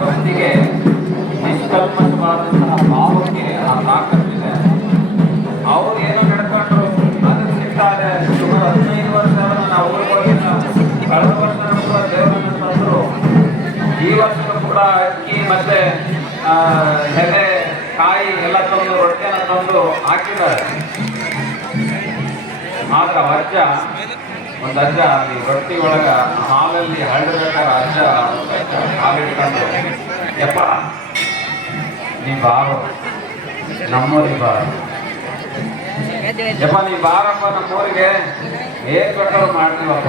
ಭಕ್ತಿಗೆ ನಿಷ್ಕಲ್ಮಶವಾದಂತಹ ಭಾವಕ್ಕೆ ಆ ತಾಕತ್ತಿದೆ ಅವ್ರು ಏನೋ ನಡ್ಕೊಂಡ್ರು ಅದಕ್ಕೆ ಸಿಗ್ತಾರೆ ಹದಿನೈದು ವರ್ಷ ನಾವು ಕಳೆದ ವರ್ಷ ಕೂಡ ಈ ವರ್ಷ ಕೂಡ ಅಕ್ಕಿ ಮತ್ತೆ ಆ, ಕಾಯಿ ಎಲ್ಲ ತಂದು ರೊಟ್ಟಿಯನ್ನು ತಂದು ಹಾಕಿದ್ದಾರೆ. ಆಗ ಅಜ್ಜ ಒಂದು ಅಜ್ಜ ರೊಟ್ಟಿ ಒಳಗ ಹಾಲಲ್ಲಿ ಹರಡ್ಬೇಕಾದ್ರೆ ಅಜ್ಜ ಹಾಲಿಟ್ಕೊಂಡು ಯಪ್ಪ, ನೀ ಬಾರೋ. ನಮ್ಮೂರಿ ಬಾರ ಯಪ್ಪ, ನೀ ಬಾರಪ್ಪ ನಮ್ಮೂರಿಗೆ. ಏನ್ ಬೇಕಾದ್ರೂ ಮಾಡ್ತೀವಪ್ಪ.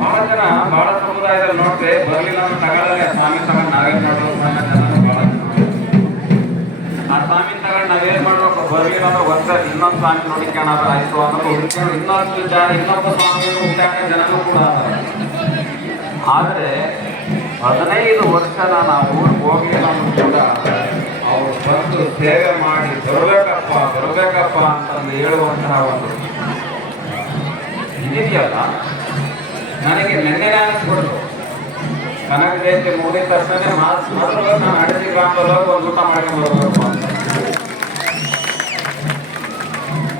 ಬಹಳ ಜನ, ಬಹಳ ಸಮುದಾಯದಲ್ಲಿ ನೋಡ್ರಿ, ಬರಲಿಲ್ಲ ಅಂತ ತಗೊಳ್ಳಲ್ಲ ಸ್ವಾಮಿ ತಗೊಂಡು ನಾವೇನ್ ಮಾಡೋದು ಜನನು ಬಹಳ ಜನ. ಆ ಸ್ವಾಮಿ ತಗೊಂಡು ನಾವೇನ್ ಮಾಡ್ಬೇಕು? ಬರ್ಲಿಲ್ಲ ಅಂದ್ರೆ ಒಂದ ಇನ್ನೊಂದು ಸ್ವಾಮಿ ನೋಡಿಕೊಳ್ಳೋದು ಆಯ್ತು? ಅನ್ನೋದು ಇನ್ನೊಂದು ಜನ ಇನ್ನೊಬ್ಬ ಸ್ವಾಮಿ ಜನರು ಕೂಡ. ಆದ್ರೆ ಹದಿನೈದು ವರ್ಷ ನಾನು ಆ ಊರಿಗೆ ಹೋಗಿಲ್ಲ ಕೂಡ ಅವರು ಬಂದು ಸೇವೆ ಮಾಡಿ ದೊರಬೇಕಪ್ಪ ದೊರಬೇಕಪ್ಪ ಅಂತಂದು ಹೇಳುವಂತಹ ಒಂದು ಇದೆಯಲ್ಲ ನನಗೆ ನೆನ್ನೆ ಅನಿಸ್ಬಿಡ್ತು ಕನಕ ಜಯಂತಿ ಮುಗಿದ ತಕ್ಷಣ ಮಾತು ನಾನು ಅಡಿಸಿ ಗ್ರಾಮದಲ್ಲಿ ಒಂದು ಊಟ ಮಾಡ್ಕೊಂಡು ಬರ್ಬೇಕು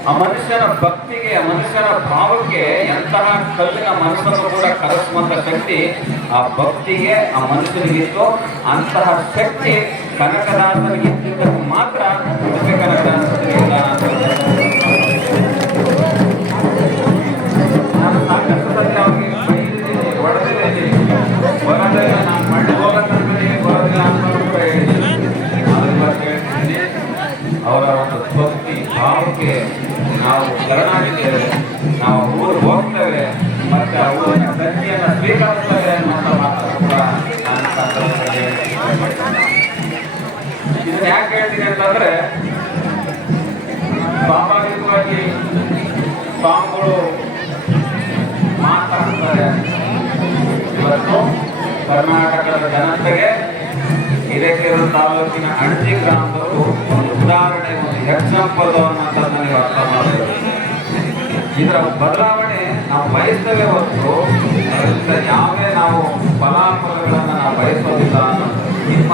ಆ ಮನುಷ್ಯನ ಭಕ್ತಿಗೆ ಮನುಷ್ಯನ ಭಾವಕ್ಕೆ ಎಂತಹ ಕಲ್ಲಿನ ಮನಸ್ಸನ್ನು ಕೂಡ ಕರೆಸುವಂತ ಶಕ್ತಿ, ಆ ಭಕ್ತಿಗೆ, ಆ ಮನುಷ್ಯನಿಗಿತ್ತು. ಅಂತಹ ಶಕ್ತಿ ಕನಕದಾಸನಿಗಿಂತ ಮಾತ್ರ ಅವರ ಒಂದು ಭಾವಕ್ಕೆ ನಾವು ಶರಣಾಗಿದ್ದೇವೆ. ನಾವು ಊರು ಹೋಗ್ತೇವೆ. ಮತ್ತೆ ಆ ಊರಿನ ಶಕ್ತಿಯನ್ನು ಸ್ವೀಕರಿಸ್ತೇವೆ ಅನ್ನುವಂಥ ಮಾತನ್ನು ಕೂಡ ನಾನು ಸಂದರ್ಭದಲ್ಲಿ ಇದನ್ನ ಯಾಕೆ ಹೇಳ್ತೀನಿ ಅಂತಂದ್ರೆ, ಸ್ವಾಭಾವಿಕವಾಗಿ ಸ್ವಾಮಿಗಳು ಹಿರೇಕೆರೂರು ತಾಲೂಕಿನ ಅಣಜಿ ಗ್ರಾಮದವರು ಒಂದು ಉದಾಹರಣೆ ಒಂದು ಎಕ್ಸಾಂಪಲ್ ಅನ್ನೋಂಥ ನನಗೆ ಅರ್ಥ ಮಾಡಬೇಕು ಇದರ ಬದಲಾವಣೆ ನಾವು ಬಯಸ್ತೇವೆ ಹೊರತು ಅದರಿಂದ ಯಾವುದೇ ನಾವು ಫಲಾಫಲಗಳನ್ನು ನಾವು ಬಯಸೋದಿಲ್ಲ ಅನ್ನೋದು ನಿಮ್ಮ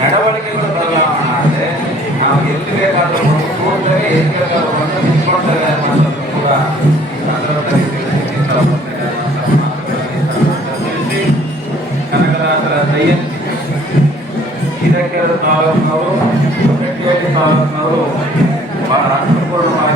ನಡವಳಿಕೆಗಳು ಬದಲಾವಣೆ ಆದರೆ ನಾವು ಎಲ್ಲಿ ಬೇಕಾದರೂ ಹೋಗ್ತೇವೆ ಎಲ್ಲಿ ಬೇಕಾದರೂ ಬಂದು ನಿಂತ್ಕೊಂಡೇವೆ ಅನ್ನೋದನ್ನು ಕೂಡ ಸಂದರ್ಭದಲ್ಲಿ ತಿಳಿಸಿ. ಕನಕದಾಸರ ದೈಹಿಕ ಗಟ್ಟಿಯಾಗಿ ತಾಳುತ್ತಿನವರು ಗಟ್ಟಿಯಾಗಿ ತಾಳುತ್ತಿನವರು ಬಹಳ ಅನುಕೂಲವಾಗಿ